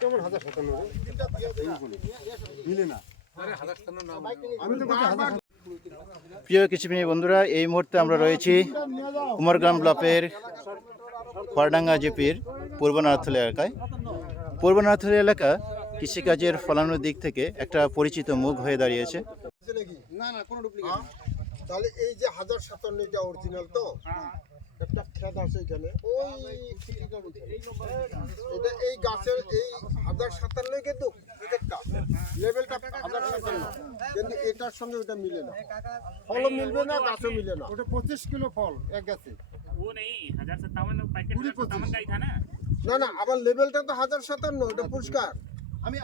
কেমন হাজার সাতান্ন মিলে না আমি তো হাজার প্রিয় কৃষিপ্রেমী বন্ধুরা এই মুহূর্তে আমরা রয়েছি কুমারগ্রাম ব্লকের খড়ডাঙ্গা জিপির পূর্ব নারথলি এলাকায়। পূর্ব নারথলি এলাকা কৃষিকাজের ফলানোর দিক থেকে একটা পরিচিত মুখ হয়ে দাঁড়িয়েছে। না না কোনো ডুপ্লিকেট তাহলে এই যে হাজার সাতান্ন এটা অরিজিনাল তো একটা খ্যাত আছে এখানে। ওই হ্যাঁ। এটা এই গাছের এই হাজার সাতান্ন কিন্তু ক্রিকেটটা লেভেলটা হাজার সাতান্ন। কিন্তু এটার সঙ্গে ওটা মিলে না। ফলও মিলবে না গাছও মিলে না। ওটা পঁচিশ কিলো ফল এক গাছে। না? না আবার লেভেলটা তো হাজার সাতান্ন ওটা পুরস্কার আমি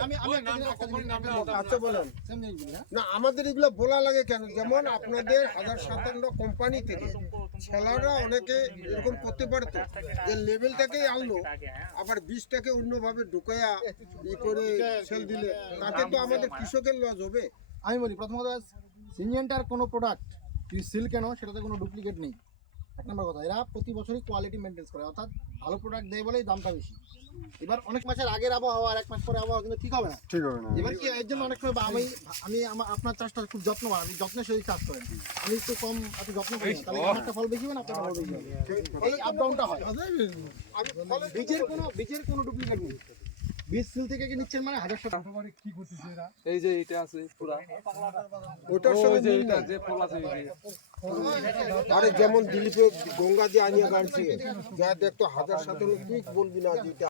আচ্ছা বলেন। বলি, হ্যাঁ? না আমাদের এগুলো বলা লাগে কেন? যেমন আপনাদের হাজার সাতান্ন কোম্পানি থেকে ছেলেরা অনেকে এরকম করতে পারতো যে লেভেলটাকেই আনলো আবার বীজটাকে অন্যভাবে ঢুকাইয়া ই করে সেল দিলে। তাতে তো আমাদের কৃষকের লস হবে। আমি বলি প্রথম কথা সিনজেন্টার কোনো প্রোডাক্ট তুই সিল কেন সেটাতে কোনো ডুপ্লিকেট নেই। এক নম্বর কথা এরা প্রতি বছরই কোয়ালিটি মেনটেন করে অর্থাৎ ভালো প্রোডাক্ট দেয় বলেই দামটা বেশি। এবার অনেক মাসের আগের আবহাওয়া আর এক মাস পরে আবহাওয়া কিন্তু ঠিক হবে না। ঠিক হবে না। এবার কি এর জন্য অনেক সময় আমি আমি আপনার চাষটা খুব যত্নবান আপনি যত্নের সহিত চাষ করেন। আমি একটু কম আপনি যত্ন করেন তাহলে আমারটা ফল বেশি হবে না আপনার ফল বেশি হবে। এই আপ ডাউনটা হয়। বীজের কোনো বীজের কোনো ডুপ্লিকেট নেই। বীজ সিল থেকে কি নিচ্ছেন মানে হাজার টাকা এই যে এটা আছে পুরা। ওটার সঙ্গে মিল নাই। যে ফল আছে এই যে। আরে যেমন দিলীপে গঙ্গা দিয়ে আনিয়া গাড়ছে যা দেখতো হাজার ঠিক বলবি না যে এটা